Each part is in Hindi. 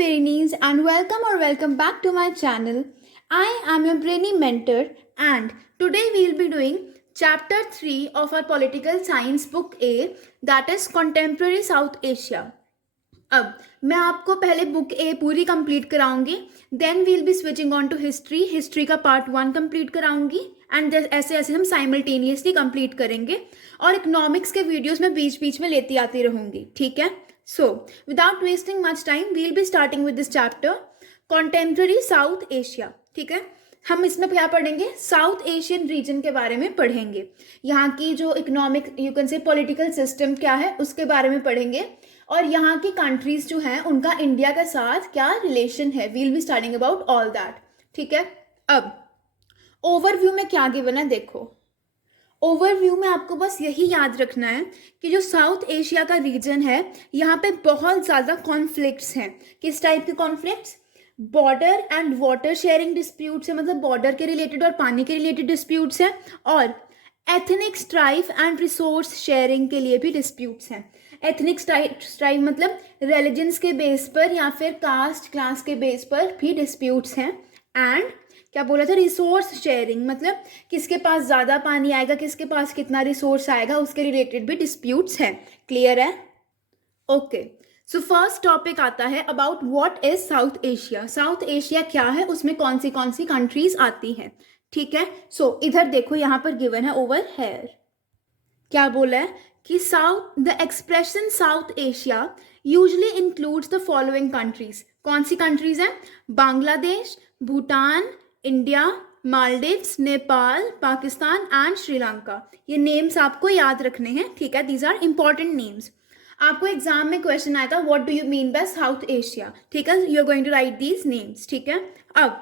Berenice and welcome back to my channel. I am your brainy mentor and today we will be doing chapter 3 of our political science book A, that is contemporary South Asia. अब मैं आपको पहले बुक ए पूरी कंप्लीट कराऊंगी, then will be switching on to history का पार्ट 1 कंप्लीट कराऊंगी एंड ऐसे ऐसे हम साइमल्टेनियसली कंप्लीट करेंगे और इकोनॉमिक्स के वीडियोस में बीच बीच में लेती आती रहूंगी, ठीक है. So without wasting much time we'll be starting with this chapter contemporary South Asia. ठीक है, हम इसमें क्या पढ़ेंगे, साउथ एशियन रीजन के बारे में पढ़ेंगे. यहाँ की जो economic you can say political system क्या है उसके बारे में पढ़ेंगे और यहाँ की कंट्रीज जो हैं उनका इंडिया के साथ क्या रिलेशन है. We'll be starting about all that. ठीक है, अब ओवरव्यू में क्या गिवन है देखो. ओवरव्यू में आपको बस यही याद रखना है कि जो साउथ एशिया का रीजन है यहाँ पे बहुत ज़्यादा कॉन्फ्लिक्ट्स हैं. किस टाइप के conflicts? Border and water sharing disputes है, मतलब बॉर्डर के रिलेटेड और पानी के रिलेटेड डिस्प्यूट्स हैं, और ethnic strife and resource sharing के लिए भी डिस्प्यूट्स हैं. एथनिक स्ट्राइफ मतलब रिलीजन्स के बेस पर या फिर कास्ट क्लास के बेस पर भी डिस्प्यूट्स हैं. एंड क्या बोला था, रिसोर्स शेयरिंग मतलब किसके पास ज़्यादा पानी आएगा, किसके पास कितना रिसोर्स आएगा, उसके रिलेटेड भी डिस्प्यूट्स हैं. क्लियर है? ओके, सो फर्स्ट टॉपिक आता है about what is south Asia. South Asia क्या है, उसमें कौन सी कंट्रीज आती हैं. ठीक है, सो इधर देखो, यहाँ पर गिवन है ओवर हेयर. क्या बोला है कि South the expression South Asia usually includes the following countries. कौन सी कंट्रीज हैं? Bangladesh, Bhutan, India, Maldives, Nepal, Pakistan and Sri Lanka. ये नेम्स आपको याद रखने हैं. ठीक है, दीज आर इंपॉर्टेंट नेम्स. आपको एग्जाम में क्वेश्चन आया था what do you mean by South Asia. ठीक है, you are going to write these names. ठीक है, अब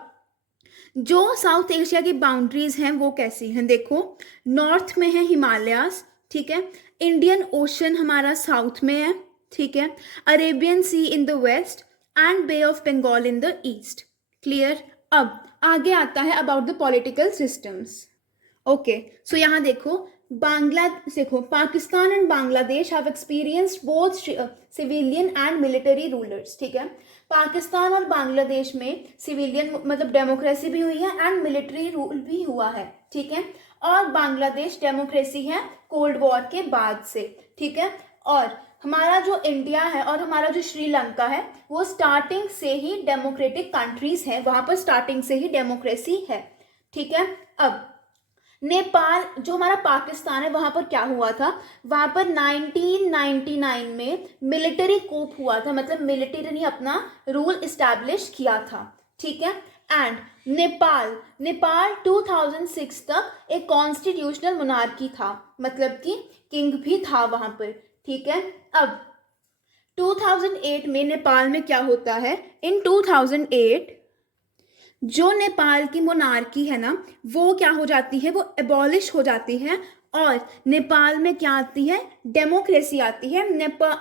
जो साउथ एशिया की बाउंड्रीज हैं वो कैसी हैं देखो. नॉर्थ में है हिमालयास. ठीक है, इंडियन ओशन हमारा साउथ में है. ठीक है, Arabian sea in the west and bay of Bengal in the east. Clear? अब आगे आता है about the political systems. Okay, so यहाँ देखो Pakistan and Bangladesh have experienced both civilian and military rulers. ठीक है, पाकिस्तान और बांग्लादेश में सिविलियन मतलब डेमोक्रेसी भी हुई है एंड मिलिट्री रूल भी हुआ है. ठीक है, और बांग्लादेश डेमोक्रेसी है कोल्ड वॉर के बाद से. ठीक है, और हमारा जो इंडिया है और हमारा जो श्रीलंका है वो स्टार्टिंग से ही डेमोक्रेटिक कंट्रीज हैं, वहां पर स्टार्टिंग से ही डेमोक्रेसी है. ठीक है, अब नेपाल जो हमारा पाकिस्तान है वहां पर क्या हुआ था, वहां पर 1999 में मिलिट्री कूप हुआ था, मतलब मिलिट्री ने अपना रूल इस्टेब्लिश किया था. ठीक है, एंड नेपाल 2006 तक एक कॉन्स्टिट्यूशनल मोनार्की था, मतलब कि किंग भी था वहां पर. ठीक है, अब 2008 में नेपाल में क्या होता है, इन 2008 जो नेपाल की मोनार्की है ना वो क्या हो जाती है, वो एबॉलिश हो जाती है और नेपाल में क्या आती है, डेमोक्रेसी आती है.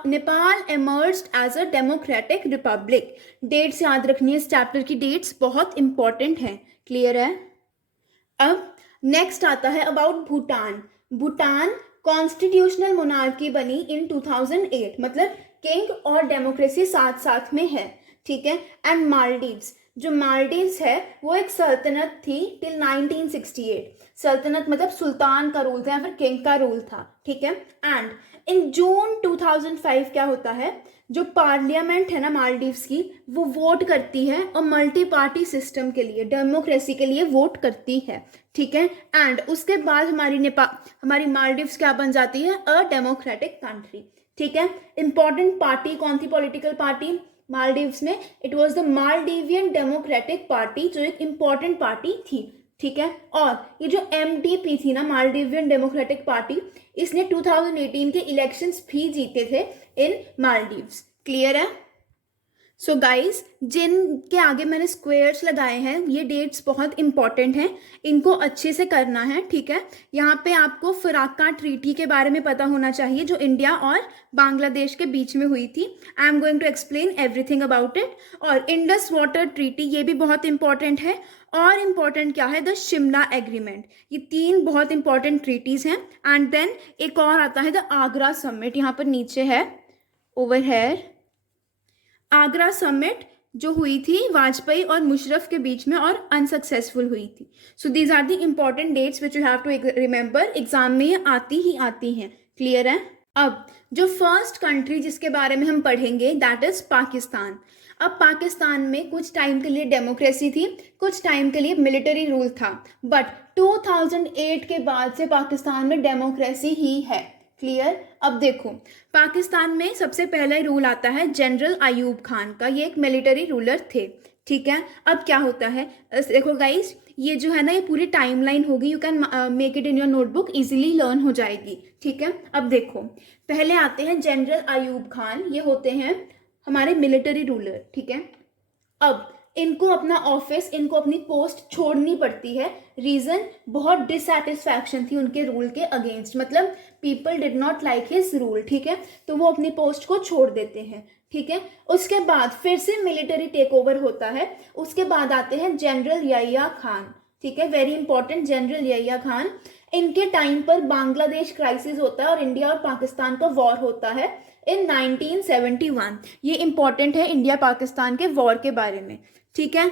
Nepal emerged as a democratic republic. Dates याद रखनी है, इस चैप्टर की डेट्स बहुत इंपॉर्टेंट हैं. क्लियर है? अब नेक्स्ट आता है अबाउट भूटान कॉन्स्टिट्यूशनल मोनार्की बनी इन 2008, मतलब किंग और डेमोक्रेसी साथ साथ में है. ठीक है, एंड मालदीव्स है वो एक सल्तनत थी टिल 1968. सल्तनत मतलब सुल्तान का रूल था या फिर किंग का रूल था. ठीक है, एंड इन जून 2005 क्या होता है, जो पार्लियामेंट है ना मालदीव्स की वो वोट करती है और मल्टी पार्टी सिस्टम के लिए, डेमोक्रेसी के लिए वोट करती है. ठीक है, एंड उसके बाद हमारी मालदीव्स क्या बन जाती है, अ डेमोक्रेटिक कंट्री. ठीक है, इंपॉर्टेंट पार्टी कौन थी, पॉलिटिकल पार्टी मालदीव्स में, it was the Maldivian democratic party, जो एक इंपॉर्टेंट पार्टी थी. ठीक है, और ये जो एमडीपी थी ना, मालदीवियन डेमोक्रेटिक पार्टी, इसने 2018 के इलेक्शंस भी जीते थे इन मालदीव्स. क्लियर है? सो गाइज, जिनके आगे मैंने स्क्वेयर्स लगाए हैं ये डेट्स बहुत इंपॉर्टेंट हैं, इनको अच्छे से करना है. ठीक है, यहाँ पे आपको फराक्का ट्रीटी के बारे में पता होना चाहिए जो इंडिया और बांग्लादेश के बीच में हुई थी. I am going to explain everything about it. और इंडस वाटर ट्रीटी ये भी बहुत इंपॉर्टेंट है. और इम्पॉर्टेंट क्या है, द शिमला एग्रीमेंट. ये 3 बहुत इंपॉर्टेंट ट्रीटीज हैं. एंड देन एक और आता है द आगरा समिट, यहाँ पर नीचे है ओवर हेयर. आगरा समिट जो हुई थी वाजपेयी और मुशर्रफ के बीच में और अनसक्सेसफुल हुई थी. So these are the important dates which you have to remember. Exam में ये आती ही आती हैं. क्लियर है. अब जो फर्स्ट कंट्री जिसके बारे में हम पढ़ेंगे दैट इज पाकिस्तान. अब पाकिस्तान में कुछ टाइम के लिए डेमोक्रेसी थी, कुछ टाइम के लिए मिलिट्री रूल था, बट 2008 के बाद से पाकिस्तान में डेमोक्रेसी ही है. क्लियर. अब देखो, पाकिस्तान में सबसे पहला रूल आता है जनरल अयूब खान का. ये एक मिलिट्री रूलर थे. ठीक है. अब क्या होता है, देखो गाइस, ये जो है ना, ये पूरी टाइमलाइन होगी. You can make it in your notebook, easily learn हो जाएगी. ठीक है. अब देखो, पहले आते हैं जनरल अयूब खान. ये होते हैं हमारे मिलिट्री रूलर. ठीक है. अब इनको अपना ऑफिस, इनको अपनी पोस्ट छोड़नी पड़ती है. रीजन, बहुत डिससेटिस्फैक्शन थी उनके रूल के अगेंस्ट. मतलब people did not like his rule. ठीक है. तो वो अपनी पोस्ट को छोड़ देते हैं. ठीक है. उसके बाद फिर से मिलिट्री टेक ओवर होता है. उसके बाद आते हैं जनरल याहिया खान. ठीक है. Very important, general Yahya Khan. इनके टाइम पर बांग्लादेश क्राइसिस होता है और इंडिया और पाकिस्तान का वॉर होता है इन 1971. ये इंपॉर्टेंट है इंडिया पाकिस्तान के वॉर के बारे में. ठीक है.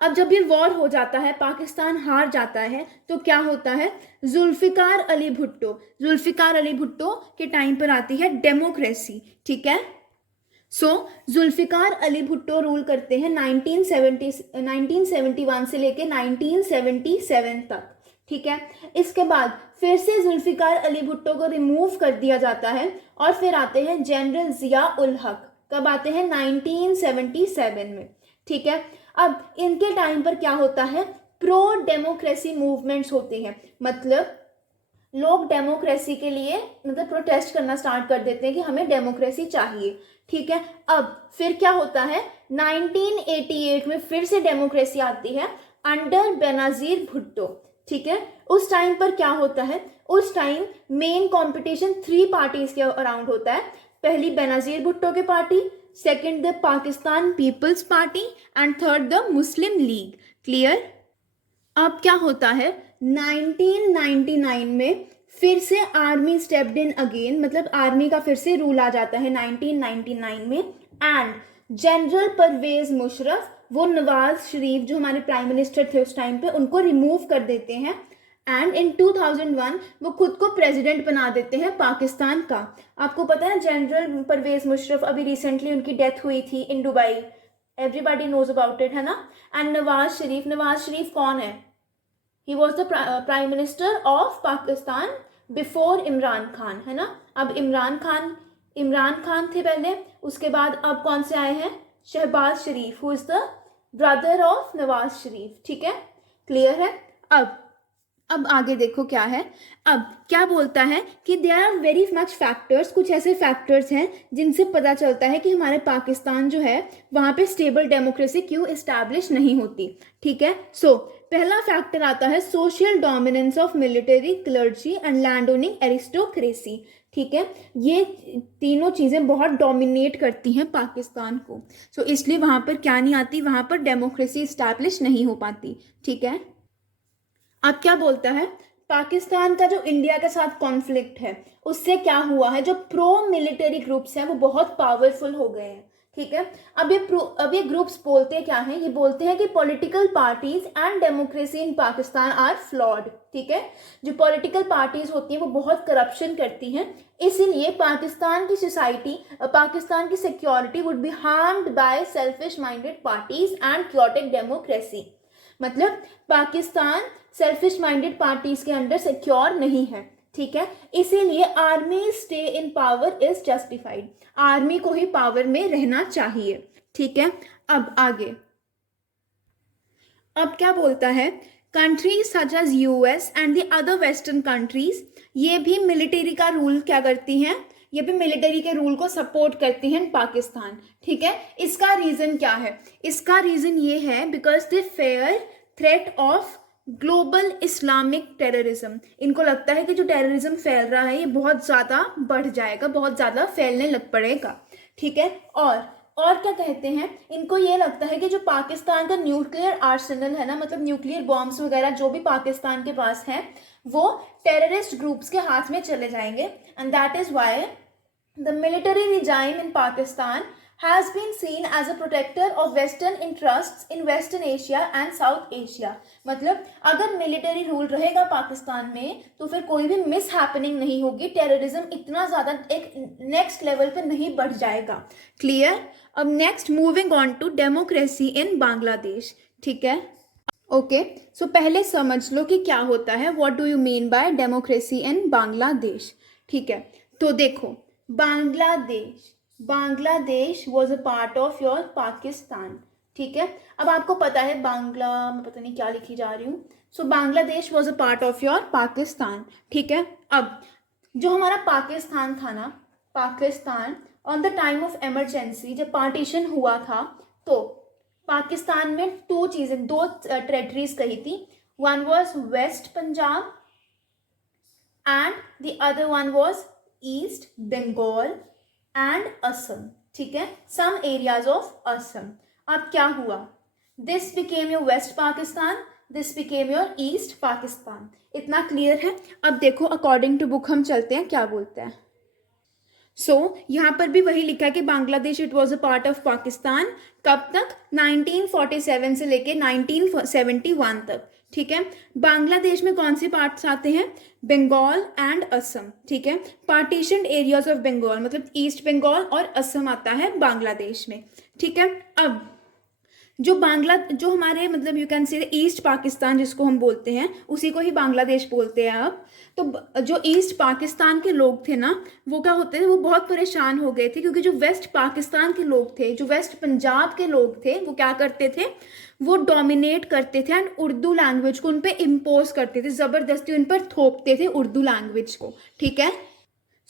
अब जब ये वॉर हो जाता है, पाकिस्तान हार जाता है, तो क्या होता है, जुल्फिकार अली भुट्टो, जुल्फिकार अली भुट्टो के टाइम पर आती है डेमोक्रेसी. ठीक है. जुल्फिकार अली भुट्टो रूल करते हैं 1971 से लेके 1977 तक. ठीक है. इसके बाद फिर से जुल्फिकार अली भुट्टो को रिमूव कर दिया जाता है और फिर आते हैं जनरल जिया उल हक. कब आते हैं, 1977 में. ठीक है. अब इनके टाइम पर क्या होता है, प्रो डेमोक्रेसी मूवमेंट्स होते हैं. मतलब लोग डेमोक्रेसी के लिए मतलब प्रोटेस्ट करना स्टार्ट कर देते हैं कि हमें डेमोक्रेसी चाहिए. ठीक है. अब फिर क्या होता है, 1988 में फिर से डेमोक्रेसी आती है अंडर बेनजीर भुट्टो. ठीक है. उस टाइम पर क्या होता है, उस टाइम मेन कंपटीशन 3 पार्टीज के अराउंड होता है. पहली बेनजीर भुट्टो की party, second the Pakistan People's Party and third the Muslim League. Clear. अब क्या होता है, 1999 में फिर से आर्मी स्टेप्ड इन अगेन. मतलब आर्मी का फिर से रूल आ जाता है 1999 में. एंड जनरल परवेज मुशर्रफ, वो नवाज शरीफ जो हमारे प्राइम मिनिस्टर थे उस टाइम पे, उनको रिमूव कर देते हैं. एंड इन 2001 वो खुद को प्रेसिडेंट बना देते हैं पाकिस्तान का. आपको पता है जनरल परवेज मुशर्रफ, अभी रिसेंटली उनकी डेथ हुई थी in Dubai. Everybody knows about it, है ना. एंड नवाज शरीफ कौन है, he was the prime minister of Pakistan before Imran Khan, है ना. अब इमरान खान थे पहले, उसके बाद अब कौन से आए हैं, Shahbaz Sharif, who is the brother of Nawaz Sharif. ठीक है. क्लियर है. अब आगे देखो क्या है. अब क्या बोलता है कि there are very much factors. कुछ ऐसे फैक्टर्स हैं जिनसे पता चलता है कि हमारे पाकिस्तान जो है वहाँ पे स्टेबल डेमोक्रेसी क्यों इस्टेब्लिश नहीं होती. ठीक है. पहला फैक्टर आता है social dominance of military, clergy and land owning aristocracy. ठीक है. ये तीनों चीज़ें बहुत डोमिनेट करती हैं पाकिस्तान को. इसलिए वहाँ पर क्या नहीं आती, वहाँ पर डेमोक्रेसी इस्टेब्लिश नहीं हो पाती. ठीक है. अब क्या बोलता है, पाकिस्तान का जो इंडिया के साथ कॉन्फ्लिक्ट है उससे क्या हुआ है, जो प्रो मिलिट्री ग्रुप्स हैं वो बहुत पावरफुल हो गए हैं. ठीक है. अब ये ग्रुप्स बोलते क्या हैं, ये बोलते हैं कि political parties and democracy in Pakistan are flawed. ठीक है. जो पॉलिटिकल पार्टीज होती हैं वो बहुत करप्शन करती हैं, इसीलिए पाकिस्तान की सोसाइटी, पाकिस्तान की security would be harmed by selfish minded parties and chaotic democracy. मतलब पाकिस्तान सेल्फिश माइंडेड पार्टीज के अंडर सिक्योर नहीं है. ठीक है. इसीलिए army stay in power is justified. Army को ही पावर में रहना चाहिए. ठीक है. अब आगे, अब क्या बोलता है, countries such as US and the other western countries, ये भी मिलिट्री का रूल क्या करती हैं, ये भी मिलिट्री के रूल को सपोर्ट करती हैं पाकिस्तान. ठीक है. इसका रीजन क्या है, इसका रीजन ये है because they fair threat of global Islamic terrorism. इनको लगता है कि जो टेररिज्म फैल रहा है ये बहुत ज़्यादा बढ़ जाएगा, बहुत ज़्यादा फैलने लग पड़ेगा. ठीक है. और क्या कहते हैं, इनको ये लगता है कि जो पाकिस्तान का न्यूक्लियर आर्सेनल है ना, मतलब न्यूक्लियर बॉम्ब्स वगैरह जो भी पाकिस्तान के पास हैं वो टेररिस्ट ग्रुप्स के हाथ में चले जाएंगे. And that is why the military regime in Pakistan has been seen as a protector of western interests in western Asia and South Asia. मतलब अगर मिलिट्री रूल रहेगा पाकिस्तान में तो फिर कोई भी मिस हैपनिंग नहीं होगी, टेररिज्म इतना ज़्यादा एक नेक्स्ट लेवल पे नहीं बढ़ जाएगा. क्लियर. अब next moving on to democracy in Bangladesh. ठीक है. ओके, सो पहले समझ लो कि क्या होता है, what do you mean bye democracy in Bangladesh. ठीक है, तो देखो Bangladesh was a part of your Pakistan. ठीक है, अब आपको पता है बांग्ला, मैं पता नहीं क्या लिखी जा रही हूँ. So Bangladesh was a part of your Pakistan. ठीक है, अब जो हमारा पाकिस्तान था ना, Pakistan on the time of emergency जब पार्टीशन हुआ था तो पाकिस्तान में दो टेरिटरीज कही थी. One was West Punjab and the other one was East Bengal and Assam. ठीक है, सम एरियाज ऑफ असम. अब क्या हुआ, this became your West Pakistan, this became your East Pakistan. इतना क्लियर है. अब देखो अकॉर्डिंग टू बुक हम चलते हैं क्या बोलते हैं. यहाँ पर भी वही लिखा है कि Bangladesh it was a part of Pakistan. कब तक, 1947 से लेके 1971 तक. ठीक है, बांग्लादेश में कौन से पार्ट्स आते हैं, बंगाल एंड असम. ठीक है, पार्टीशन एरियाज ऑफ बंगाल मतलब ईस्ट बंगाल और असम आता है बांग्लादेश में. ठीक है, अब जो हमारे मतलब you can say east Pakistan जिसको हम बोलते हैं उसी को ही बांग्लादेश बोलते हैं अब. तो जो ईस्ट पाकिस्तान के लोग थे ना, वो क्या होते थे, वो बहुत परेशान हो गए थे क्योंकि जो वेस्ट पाकिस्तान के लोग थे, जो वेस्ट पंजाब के लोग थे, वो क्या करते थे, वो डोमिनेट करते थे एंड उर्दू लैंग्वेज को उन पर इम्पोज करते थे, ज़बरदस्ती उन पर थोपते थे उर्दू लैंग्वेज को. ठीक है,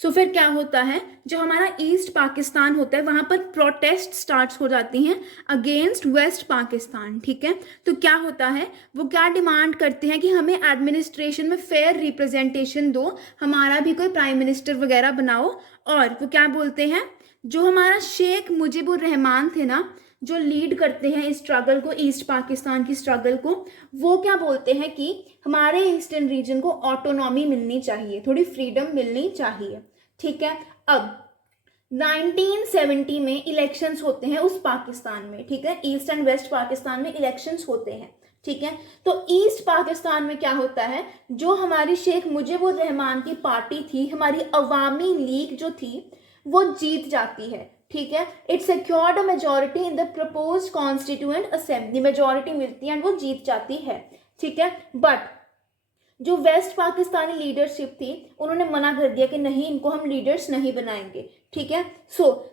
फिर क्या होता है, जो हमारा ईस्ट पाकिस्तान होता है वहाँ पर प्रोटेस्ट स्टार्ट हो जाती हैं अगेंस्ट वेस्ट पाकिस्तान. ठीक है, तो क्या होता है, वो क्या डिमांड करते हैं कि हमें एडमिनिस्ट्रेशन में फेयर रिप्रेजेंटेशन दो, हमारा भी कोई प्राइम मिनिस्टर वगैरह बनाओ. और वो क्या बोलते हैं, जो हमारा शेख मुजीबुर रहमान थे ना, जो लीड करते हैं इस स्ट्रगल को, ईस्ट पाकिस्तान की स्ट्रगल को, वो क्या बोलते हैं कि हमारे ईस्टर्न रीजन को ऑटोनॉमी मिलनी चाहिए, थोड़ी फ्रीडम मिलनी चाहिए. ठीक है, अब 1970 में इलेक्शंस होते हैं उस पाकिस्तान में. ठीक है, ईस्ट एंड वेस्ट पाकिस्तान में इलेक्शंस होते हैं. ठीक है, तो ईस्ट पाकिस्तान में क्या होता है, जो हमारी शेख मुजीबुर रहमान की पार्टी थी, हमारी अवामी लीग जो थी, वो जीत जाती है. ठीक है, it secured a majority in the proposed constituent assembly, majority मिलती है एंड वो जीत जाती है. ठीक है, बट जो वेस्ट पाकिस्तानी लीडरशिप थी उन्होंने मना कर दिया कि नहीं, इनको हम लीडर्स नहीं बनाएंगे. ठीक है,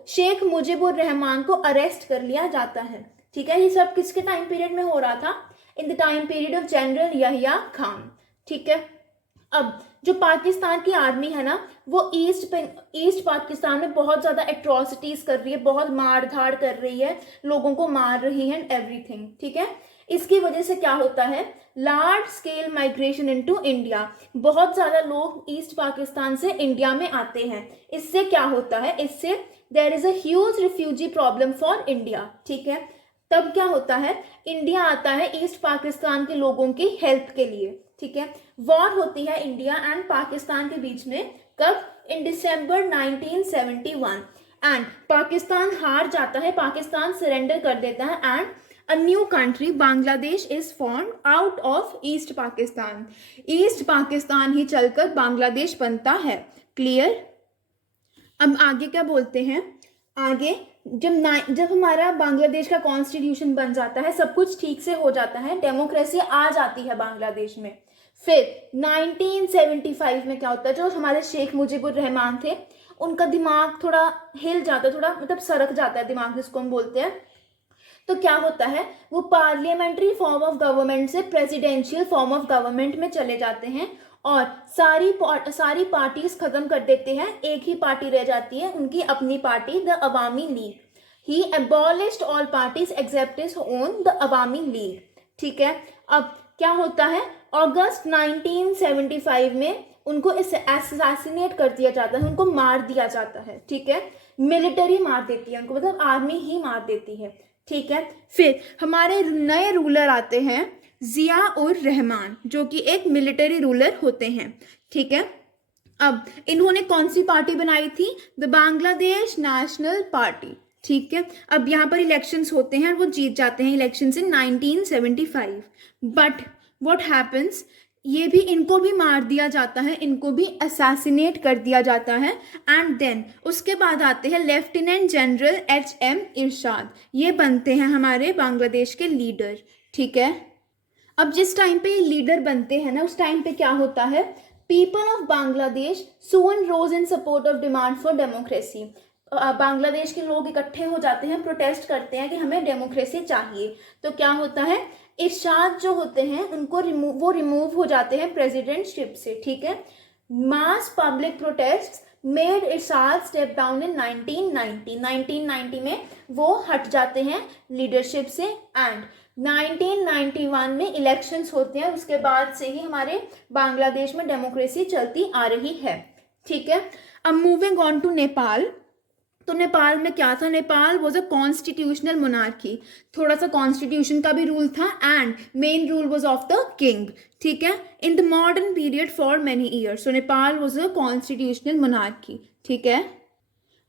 शेख मुजीबुर रहमान को अरेस्ट कर लिया जाता है. ठीक है, ये सब किसके टाइम पीरियड में हो रहा था, in the time period of general Yahya Khan. ठीक है, अब जो पाकिस्तान की आर्मी है ना, वो ईस्ट पाकिस्तान में बहुत ज़्यादा एट्रॉसिटीज कर रही है, बहुत मार धाड़ कर रही है, लोगों को मार रही है एंड एवरीथिंग. ठीक है, इसकी वजह से क्या होता है, large scale migration into India, बहुत ज़्यादा लोग ईस्ट पाकिस्तान से इंडिया में आते हैं. इससे क्या होता है, इससे there is a huge refugee problem for India. ठीक है, तब क्या होता है, इंडिया आता है ईस्ट पाकिस्तान के लोगों की हेल्प के लिए. ठीक है, वॉर होती है इंडिया एंड पाकिस्तान के बीच में. कब, इन दिसंबर 1971 एंड पाकिस्तान हार जाता है, पाकिस्तान सरेंडर कर देता है and a new country Bangladesh is formed out of East Pakistan. East Pakistan ही चलकर बांग्लादेश बनता है. क्लियर. अब आगे क्या बोलते हैं, आगे जब हमारा बांग्लादेश का कॉन्स्टिट्यूशन बन जाता है, सब कुछ ठीक से हो जाता है, डेमोक्रेसी आ जाती है बांग्लादेश में. फिर 1975 में क्या होता है, जो हमारे शेख मुजीबुर रहमान थे उनका दिमाग थोड़ा हिल जाता है, थोड़ा मतलब सरक जाता है दिमाग जिसको हम बोलते हैं. तो क्या होता है, वो पार्लियामेंट्री फॉर्म ऑफ गवर्नमेंट से प्रेसिडेंशियल फॉर्म ऑफ गवर्नमेंट में चले जाते हैं और सारी पार्टीज खत्म कर देते हैं, एक ही पार्टी रह जाती है, उनकी अपनी party, the Awami League. He abolished all parties except his own, the Awami League. ठीक है, अब क्या होता है, अगस्त 1975 में उनको असैसिनेट कर दिया जाता है, उनको मार दिया जाता है. ठीक है, मिलिट्री मार देती है उनको, मतलब आर्मी ही मार देती है. ठीक है, फिर हमारे नए रूलर आते हैं जिया उर रहमान, जो कि एक मिलिट्री रूलर होते हैं. ठीक है, अब इन्होंने कौन सी पार्टी बनाई थी, द बांग्लादेश नेशनल पार्टी. ठीक है। अब यहाँ पर इलेक्शंस होते हैं और वो जीत जाते हैं elections in 1975। But what happens, ये भी, इनको भी मार दिया जाता है, इनको भी असैसिनेट कर दिया जाता है। एंड देन उसके बाद आते हैं लेफ्टिनेंट जनरल HM इरशाद, ये बनते हैं हमारे बांग्लादेश के लीडर। ठीक है। अब जिस टाइम पे ये लीडर बनते हैं ना, उस टाइम पे क्या होता है, people of Bangladesh soon rose in support of demand for democracy. Bangladesh के लोग इकट्ठे हो जाते हैं, प्रोटेस्ट करते हैं कि हमें डेमोक्रेसी चाहिए। तो क्या होता है, इरशाद जो होते हैं उनको रिमूव हो जाते हैं प्रेसिडेंटशिप से। ठीक है। Mass public protest made Ershad step down in 1990 में वो हट जाते हैं लीडरशिप से। एंड 1991 में इलेक्शंस होते हैं, उसके बाद से ही हमारे बांग्लादेश में डेमोक्रेसी चलती आ रही है। ठीक है। अब मूविंग ऑन टू नेपाल। तो नेपाल में क्या था, Nepal was a constitutional monarchy, थोड़ा सा कॉन्स्टिट्यूशन का भी रूल था and main rule was of the king. ठीक है। In the modern period for many years, so Nepal was a constitutional monarchy. ठीक है।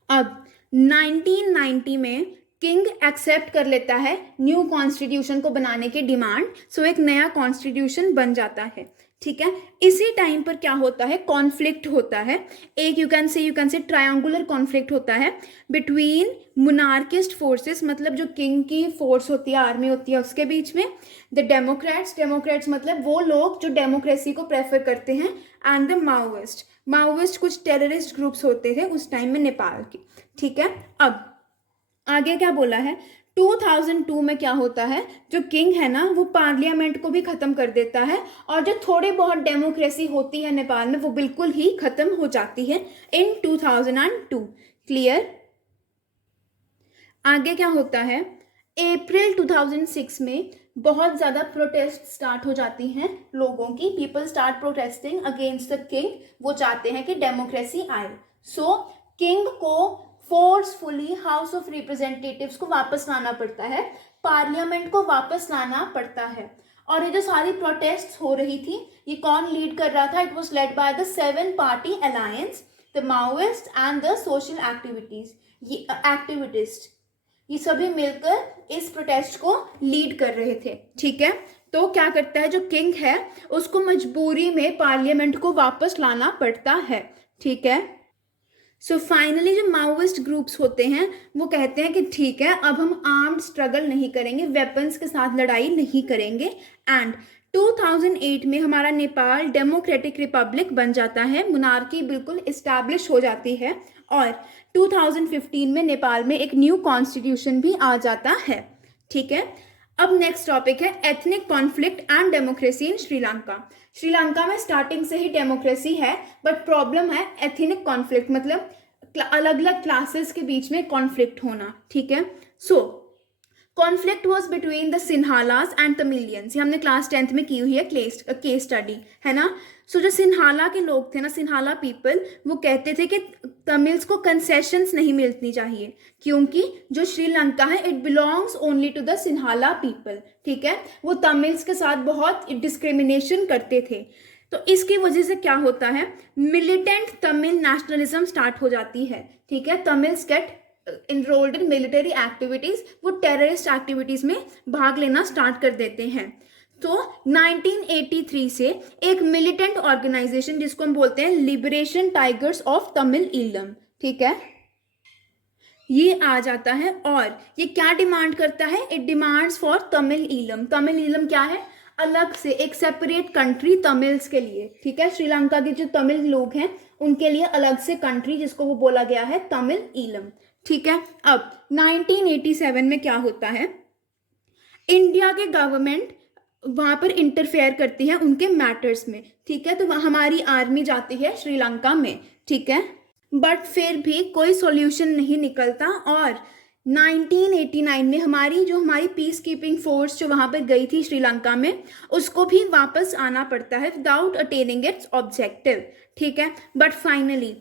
अब 1990 में किंग एक्सेप्ट कर लेता है न्यू कॉन्स्टिट्यूशन को बनाने के डिमांड, सो एक नया कॉन्स्टिट्यूशन बन जाता है। ठीक है। इसी टाइम पर क्या होता है, कॉन्फ्लिक्ट होता है, एक you can say triangular conflict होता है बिटवीन मोनार्किस्ट फोर्सेस, मतलब जो किंग की फोर्स होती है, आर्मी होती है, उसके बीच में द डेमोक्रेट्स मतलब वो लोग जो डेमोक्रेसी को प्रेफर करते हैं, एंड द माओइस्ट कुछ टेररिस्ट ग्रुप्स होते थे उस टाइम में नेपाल के। ठीक है। अब आगे क्या बोला है, 2002 में क्या होता है, जो किंग है ना वो पार्लियामेंट को भी खत्म कर देता है और जो थोड़ी बहुत डेमोक्रेसी होती है नेपाल में वो बिल्कुल ही खत्म हो जाती है इन 2002। क्लियर। आगे क्या होता है, अप्रैल 2006 में बहुत ज़्यादा प्रोटेस्ट स्टार्ट हो जाती हैं लोगों की, people start protesting against the king, वो चाहते हैं कि डेमोक्रेसी आए। सो किंग को फोर्सफुली हाउस ऑफ रिप्रेजेंटेटिव्स को वापस लाना पड़ता है, पार्लियामेंट को वापस लाना पड़ता है। और ये जो सारी प्रोटेस्ट हो रही थी, ये कौन लीड कर रहा था, it was led by the 7 party alliance, the Maoist and the social activist, ये सभी मिलकर इस प्रोटेस्ट को लीड कर रहे थे। ठीक है। तो क्या करता है, जो किंग है उसको मजबूरी में पार्लियामेंट को वापस लाना पड़ता है। ठीक है। सो फाइनली जो माओइस्ट ग्रुप्स होते हैं वो कहते हैं कि ठीक है, अब हम आर्म्ड स्ट्रगल नहीं करेंगे, वेपन्स के साथ लड़ाई नहीं करेंगे। एंड 2008 में हमारा नेपाल डेमोक्रेटिक रिपब्लिक बन जाता है, मोनार्की बिल्कुल इस्टेब्लिश हो जाती है। और 2015 में नेपाल में एक न्यू कॉन्स्टिट्यूशन भी आ जाता है। ठीक है। अब नेक्स्ट टॉपिक है एथनिक कॉन्फ्लिक्ट एंड डेमोक्रेसी इन श्रीलंका। श्रीलंका में स्टार्टिंग से ही डेमोक्रेसी है, बट प्रॉब्लम है एथनिक कॉन्फ्लिक्ट, मतलब अलग अलग क्लासेस के बीच में कॉन्फ्लिक्ट होना। ठीक है। So conflict was between the Sinhalas and Tamilians, ये हमने क्लास 10th में की हुई है केस स्टडी, है ना। सो जो सिन्हाला के लोग थे ना, सिन्हाला पीपल, वो कहते थे कि तमिल्स को कंसेशंस नहीं मिलनी चाहिए क्योंकि जो श्रीलंका है it belongs only to the Sinhala people. ठीक है। वो तमिल्स के साथ बहुत डिस्क्रिमिनेशन करते थे। तो इसकी वजह से क्या होता है, मिलिटेंट तमिल नेशनलिज्म स्टार्ट हो जाती है। ठीक है। Tamils get enrolled in military activities, वो टेररिस्ट एक्टिविटीज में भाग लेना स्टार्ट कर देते हैं। तो 1983 से एक मिलिटेंट ऑर्गेनाइजेशन जिसको हम बोलते हैं liberation tigers of Tamil Eelam, ठीक है, ये आ जाता है। और ये क्या डिमांड करता है, it demands for Tamil Eelam. Tamil Eelam क्या है, अलग से एक सेपरेट कंट्री तमिल्स के लिए। ठीक है। श्रीलंका के जो तमिल लोग हैं उनके लिए अलग से कंट्री जिसको वो बोला गया है तमिल ईलम। ठीक है। अब 1987 में क्या होता है, इंडिया के गवर्नमेंट वहां पर इंटरफेयर करती है उनके मैटर्स में। ठीक है। तो हमारी आर्मी जाती है श्रीलंका में। ठीक है। बट फिर भी कोई सॉल्यूशन नहीं निकलता और 1989 में हमारी पीस कीपिंग फोर्स जो वहां पर गई थी श्रीलंका में, उसको भी वापस आना पड़ता है विदाउट अटेनिंग इट्स ऑब्जेक्टिव। ठीक है। But finally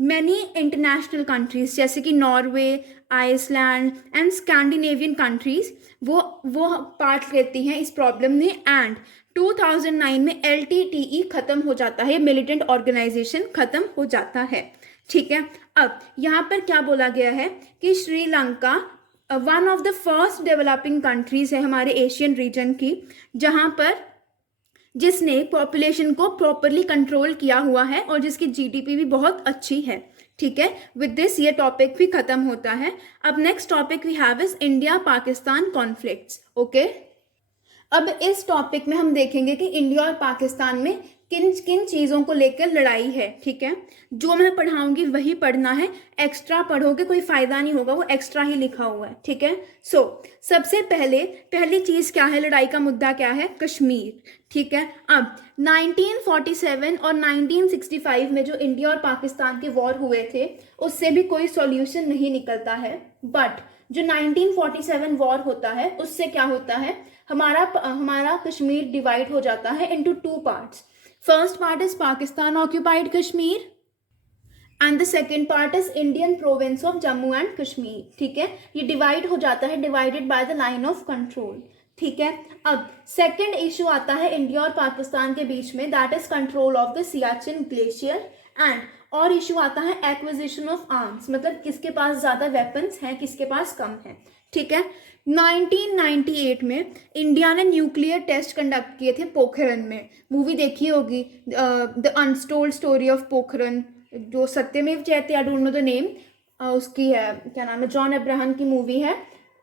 many international countries जैसे कि Norway, Iceland and Scandinavian countries वो पार्ट लेती हैं इस प्रॉब्लम में। एंड 2009 में LTTE खत्म हो जाता है, मिलिटेंट ऑर्गेनाइजेशन खत्म हो जाता है। ठीक है, अब यहाँ पर क्या बोला गया है कि Sri Lanka one of the first developing countries है हमारे एशियन रीजन की, जहाँ पर जिसने पॉपुलेशन को प्रॉपरली कंट्रोल किया हुआ है और जिसकी जीडीपी भी बहुत अच्छी है। ठीक है, विद दिस ये टॉपिक भी खत्म होता है। अब next topic we have is India Pakistan conflicts. Okay, अब इस टॉपिक में हम देखेंगे कि इंडिया और पाकिस्तान में किन किन चीज़ों को लेकर लड़ाई है। ठीक है, जो मैं पढ़ाऊंगी वही पढ़ना है, एक्स्ट्रा पढ़ोगे कोई फायदा नहीं होगा, वो एक्स्ट्रा ही लिखा हुआ है। ठीक है, सबसे पहली चीज़ क्या है, लड़ाई का मुद्दा क्या है, कश्मीर। ठीक है, अब 1947 और 1965 में जो इंडिया और पाकिस्तान के वॉर हुए थे उससे भी कोई सॉल्यूशन नहीं निकलता है, बट जो 1947 वॉर होता है उससे क्या होता है, हमारा कश्मीर डिवाइड हो जाता है into 2 parts. First part is Pakistan occupied Kashmir and the second part is Indian province of Jammu and Kashmir. ठीक है, ये डिवाइड हो जाता है, divided by the line of control. ठीक है, अब सेकेंड इशू आता है इंडिया और पाकिस्तान के बीच में, that is control of the Siachen glacier and और इशू आता है एक्विजिशन ऑफ आर्म्स, मतलब किसके पास ज्यादा वेपन्स हैं, किसके पास कम है। ठीक है, 1998 में इंडिया ने न्यूक्लियर टेस्ट कंडक्ट किए थे पोखरन में। मूवी देखी होगी the untold story of Pokhran, जो सत्यमेव जयते, I don't know the name, उसकी है, क्या नाम है, जॉन अब्राहम की मूवी है,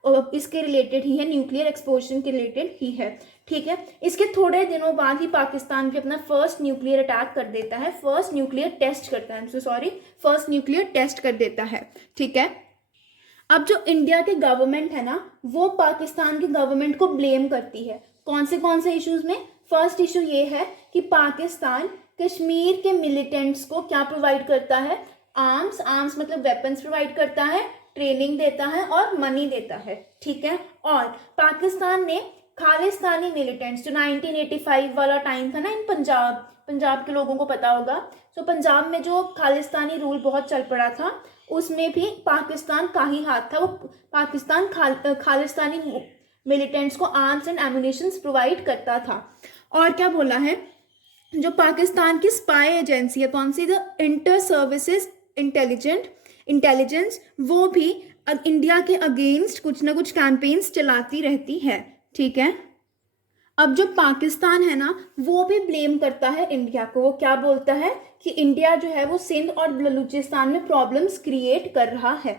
और इसके रिलेटेड ही है, न्यूक्लियर एक्सप्लोजन के रिलेटेड ही है। ठीक है, इसके थोड़े दिनों बाद ही पाकिस्तान भी अपना फर्स्ट न्यूक्लियर अटैक कर देता है, फर्स्ट न्यूक्लियर टेस्ट करता है, फर्स्ट न्यूक्लियर टेस्ट कर देता है। ठीक है, अब जो इंडिया के गवर्नमेंट है ना, वो पाकिस्तान की गवर्नमेंट को ब्लेम करती है। कौन से इश्यूज में, फर्स्ट इशू ये है कि पाकिस्तान कश्मीर के मिलिटेंट्स को क्या प्रोवाइड करता है, आर्म्स मतलब वेपन्स प्रोवाइड करता है, ट्रेनिंग देता है और मनी देता है। ठीक है, और पाकिस्तान ने खालिस्तानी मिलिटेंट्स, जो 1985 वाला टाइम था ना, इन पंजाब के लोगों को पता होगा, तो पंजाब में जो खालिस्तानी रूल बहुत चल पड़ा था, उसमें भी पाकिस्तान का ही हाथ था। वो पाकिस्तान खालिस्तानी मिलिटेंट्स को आर्म्स एंड एमुनिशंस प्रोवाइड करता था। और क्या बोला है, जो पाकिस्तान की स्पाई एजेंसी है, कौन सी, द इंटर सर्विसेज इंटेलिजेंस, वो भी इंडिया के अगेंस्ट कुछ ना कुछ कैंपेन्स चलाती रहती है। ठीक है, अब जो पाकिस्तान है ना, वो भी ब्लेम करता है इंडिया को। वो क्या बोलता है कि इंडिया जो है वो सिंध और बलूचिस्तान में प्रॉब्लम्स क्रिएट कर रहा है।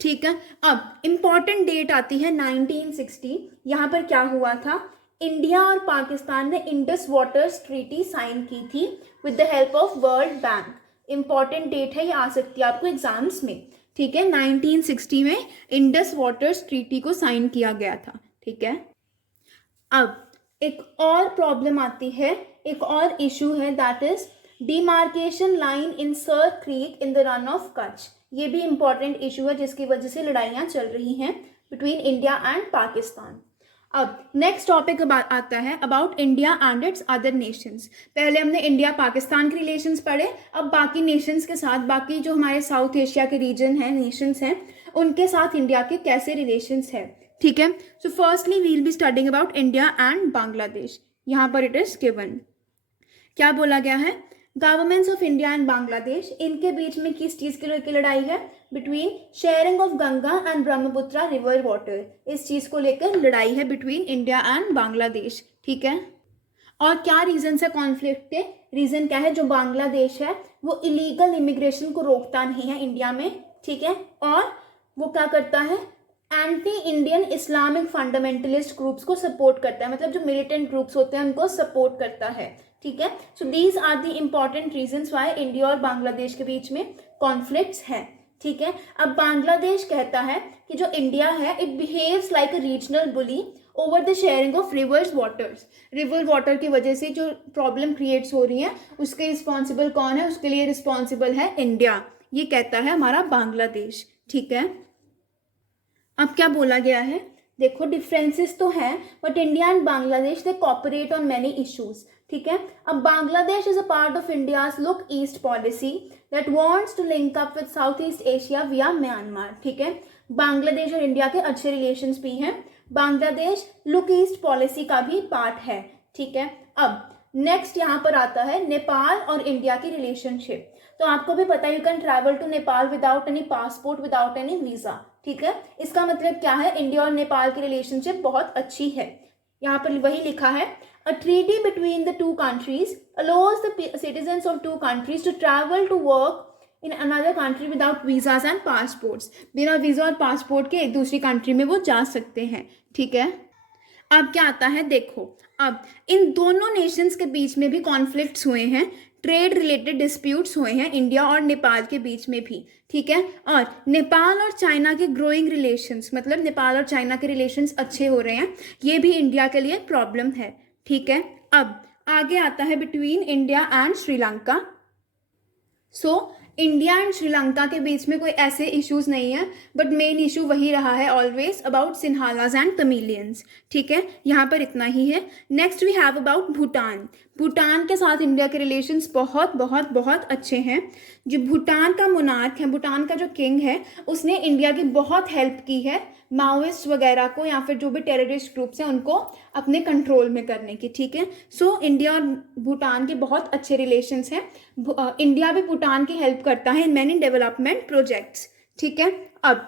ठीक है, अब इंपॉर्टेंट डेट आती है 1960। यहाँ पर क्या हुआ था, इंडिया और पाकिस्तान ने इंडस वाटर्स ट्रीटी साइन की थी with the help of World Bank. Important date है, ये आ सकती है आपको एग्जाम्स में। ठीक है, 1960 में इंडस वाटर्स ट्रीटी को साइन किया गया था। ठीक है, अब एक और प्रॉब्लम आती है, एक और इशू है, that is demarcation line in sir creek in the run of Kutch. ये भी इंपॉर्टेंट इशू है जिसकी वजह से लड़ाइयाँ चल रही हैं बिटवीन इंडिया एंड पाकिस्तान। अब नेक्स्ट टॉपिक आता है about India and it's other Nations. पहले हमने इंडिया पाकिस्तान के रिलेशंस पढ़े, अब बाकी नेशंस के साथ, बाकी जो हमारे साउथ एशिया के रीजन हैं, नेशंस हैं, उनके साथ इंडिया के कैसे रिलेशंस है। ठीक है, so firstly we will be studying about India and Bangladesh. यहाँ पर इट इज गिवन, क्या बोला गया है, governments of India and Bangladesh, इनके बीच में किस चीज़ के लेकर लड़ाई है, between sharing of Ganga and Brahmaputra river water. इस चीज़ को लेकर लड़ाई है बिटवीन इंडिया एंड बांग्लादेश। ठीक है, और क्या रीजन है कॉन्फ्लिक्ट के, रीजन क्या है, जो बांग्लादेश है वो इलीगल इमिग्रेशन को रोकता नहीं है इंडिया में। ठीक है, और वो क्या करता है, anti Indian Islamic fundamentalist groups को सपोर्ट करता है, मतलब जो मिलिटेंट ग्रुप्स होते हैं उनको सपोर्ट करता है। ठीक है, so these are the important reasons why India और बांग्लादेश के बीच में कॉन्फ्लिक्ट्स हैं। ठीक है, अब बांग्लादेश कहता है कि जो इंडिया है it behaves like a regional bully over the sharing of reverse waters. River water की वजह से जो प्रॉब्लम क्रिएट्स हो रही है उसके रिस्पॉन्सिबल कौन है, उसके लिए रिस्पॉन्सिबल है इंडिया, ये कहता है हमारा बांग्लादेश। ठीक है, अब क्या बोला गया है, देखो डिफरेंसेस तो हैं but India and Bangladesh they cooperate on many issues. ठीक है, अब Bangladesh is a part of India's look east policy that wants to link up with south east Asia via Myanmar. ठीक है, बांग्लादेश और इंडिया के अच्छे रिलेशंस भी हैं, बांग्लादेश लुक ईस्ट पॉलिसी का भी पार्ट है। ठीक है, अब नेक्स्ट यहाँ पर आता है नेपाल और इंडिया की रिलेशनशिप। तो आपको भी पता है, you can travel to Nepal without any passport, without any visa, ठीक है। इसका मतलब क्या है, इंडिया और नेपाल की रिलेशनशिप बहुत अच्छी है। यहाँ पर वही लिखा है, a treaty between the two countries allows the citizens of two countries to travel to work in another country without visas and passports. बिना वीजा और पासपोर्ट के एक दूसरी कंट्री में वो जा सकते हैं, ठीक है। अब क्या आता है, देखो अब इन दोनों नेशंस के बीच में भी कॉन्फ्लिक्ट्स हुए हैं, ट्रेड रिलेटेड डिस्प्यूट्स हुए हैं इंडिया और नेपाल के बीच में भी, ठीक है। और नेपाल और चाइना के ग्रोइंग रिलेशंस, मतलब नेपाल और चाइना के रिलेशंस अच्छे हो रहे हैं, ये भी इंडिया के लिए प्रॉब्लम है, ठीक है। अब आगे आता है between India and Sri Lanka. So India and Sri Lanka के बीच में कोई ऐसे इश्यूज नहीं है, बट मेन इशू वही रहा है always about Sinhalas and Tamilians, ठीक है। यहाँ पर इतना ही है। Next we have about Bhutan. Bhutan के साथ इंडिया के रिलेशंस बहुत बहुत बहुत अच्छे हैं। जो भूटान का मोनार्क है, भूटान का जो किंग है, उसने इंडिया की बहुत हेल्प की है माओइस्ट वगैरह को या फिर जो भी टेररिस्ट ग्रुप्स हैं उनको अपने कंट्रोल में करने की, ठीक है। सो इंडिया और भूटान के बहुत अच्छे रिलेशंस हैं। इंडिया भी भूटान की हेल्प करता है इन मैनी डेवलपमेंट प्रोजेक्ट्स, ठीक है। अब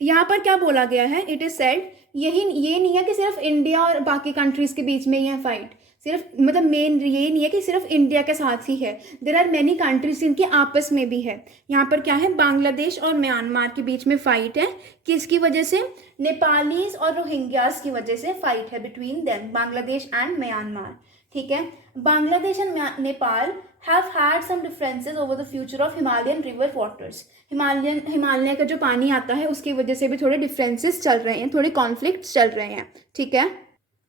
यहाँ पर क्या बोला गया है, इट इज सेड, ये नहीं है कि सिर्फ इंडिया और बाकी कंट्रीज के बीच में ही है फाइट, सिर्फ मतलब मेन ये नहीं है कि सिर्फ इंडिया के साथ ही है, देयर आर मेनी कंट्रीज जिनके आपस में भी है। यहाँ पर क्या है, बांग्लादेश और म्यांमार के बीच में फाइट है, किसकी वजह से, नेपालीज और रोहिंग्यास की वजह से फाइट है between them, Bangladesh and Myanmar, ठीक है। Bangladesh and Nepal have had some differences over the future of Himalayan river waters. Himalaya का जो पानी आता है उसकी वजह से भी थोड़े डिफरेंसेस चल रहे हैं, थोड़े कॉन्फ्लिक्ट्स चल रहे हैं, ठीक है।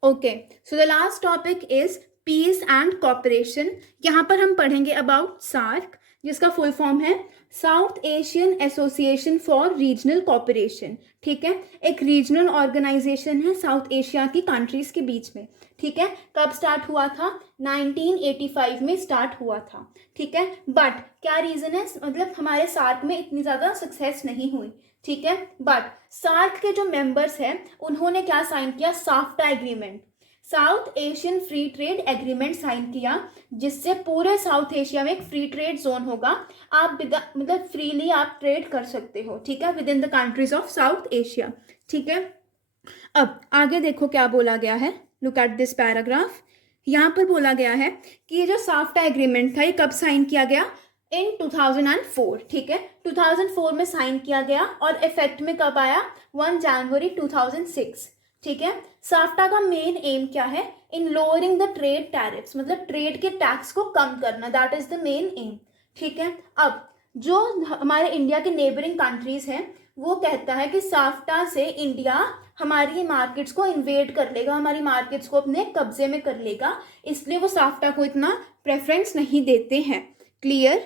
Okay, so the last topic is peace and cooperation. यहाँ पर हम पढ़ेंगे अबाउट सार्क, जिसका फुल फॉर्म है South Asian Association for Regional Cooperation, ठीक है। एक रीजनल ऑर्गेनाइजेशन है साउथ एशिया की कंट्रीज के बीच में, ठीक है। कब स्टार्ट हुआ था, 1985 में स्टार्ट हुआ था, ठीक है। बट क्या रीजन है, मतलब हमारे सार्क में इतनी ज़्यादा सक्सेस नहीं हुई, ठीक है। बट सार्क के जो मेंबर्स हैं उन्होंने क्या साइन किया, SAFTA agreement, South Asian Free Trade Agreement sign किया, जिससे पूरे साउथ एशिया में एक फ्री ट्रेड जोन होगा। आप मतलब फ्रीली आप ट्रेड कर सकते हो, ठीक है, with in the countries of south Asia, ठीक है। अब आगे देखो क्या बोला गया है, लुक एट दिस पैराग्राफ। यहाँ पर बोला गया है कि ये जो साफ्टा एग्रीमेंट था ये कब साइन किया गया, इन 2004, ठीक है। 2004 में साइन किया गया और इफेक्ट में कब आया, 1 जनवरी 2006, ठीक है। साफ्टा का मेन एम क्या है, इन लोअरिंग द ट्रेड टैरिफ्स, मतलब ट्रेड के टैक्स को कम करना, that is the main M, ठीक है। अब जो हमारे इंडिया के नेबरिंग कंट्रीज हैं वो कहता है कि साफ्टा से इंडिया हमारी मार्केट्स को इन्वेड कर लेगा, हमारी मार्केट्स को अपने कब्जे में कर लेगा, इसलिए वो साफ्टा को इतना प्रेफरेंस नहीं देते हैं। क्लियर।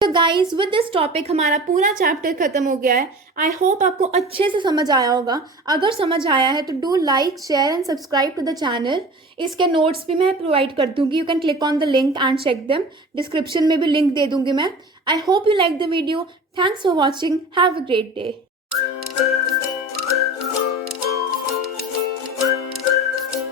तो गाइज विद दिस टॉपिक हमारा पूरा चैप्टर खत्म हो गया है। आई होप आपको अच्छे से समझ आया होगा। अगर समझ आया है तो do like, share and subscribe to the channel. इसके नोट्स भी मैं प्रोवाइड कर दूंगी, you can click on the link and check them. Description में भी लिंक दे दूंगी मैं। I hope you like the video. Thanks for watching, have a great day.